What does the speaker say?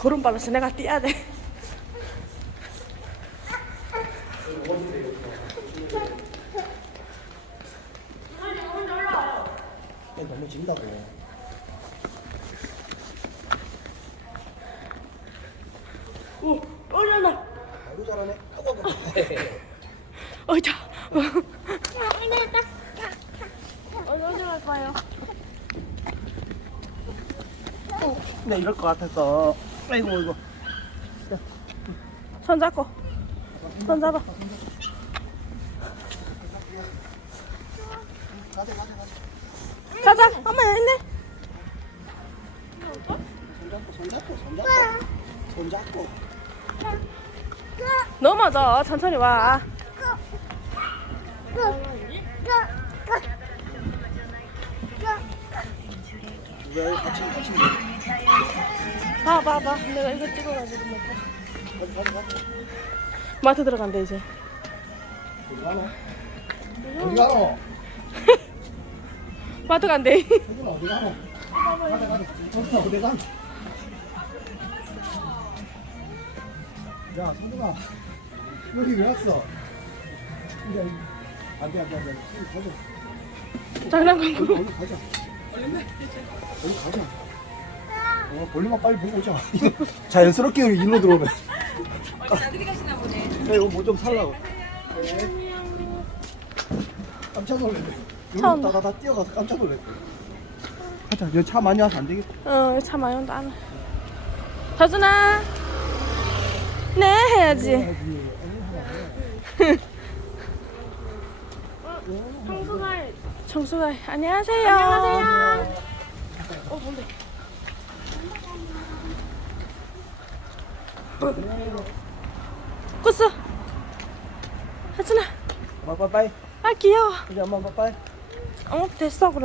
걸음발에서 내가 뛰어야 돼. 얘 너무 진다고. 오, 올려놔. 아이고 잘하네. 아이고 아이고. 어, 자. 어디 어디 갈까요? 네 이럴 것 같았어. 아이고 이거. 손 잡고. 손 잡아. 가자. 엄마 여기 있네. 손 잡고 손 잡고 손 잡고. 손 잡고. 넘어져. 천천히 와. 왜 같이 같이. 봐, 봐, 봐. 내가 이거 찍어가지고 뭐. 가자. 마트 들어간대 이제. 어디 가노? 어디 가노? 마트 간대. 어디 가노? 가자 가자. 어디 가노? 야 성준아 여기 왜 왔어? 이제 안돼 안돼 안돼. 장난감. 얼른 가자. 얼른 가자. 어, 볼륨만 빨리 보고 오자. 자연스럽게 일로 들어오네. 어디 가시나 보네. 네, 이거 뭐 좀 살라고. 네. 깜짝 놀랐네. 처음 여기 다다 뛰어가서 깜짝 놀랐네. 가자, 여기 차 많이 와서 안 되겠다. 어, 차 많이 온다. 안 와. 서준아. 네, 해야지. 청수가이. 청수가이. 안녕하세요. 안녕하세요. 어, 뭔데? 꾸스. 하준아. 엄마 빠빠이. 아, 귀여워. 우리 엄마 빠빠이. 어, 됐어, 그럼.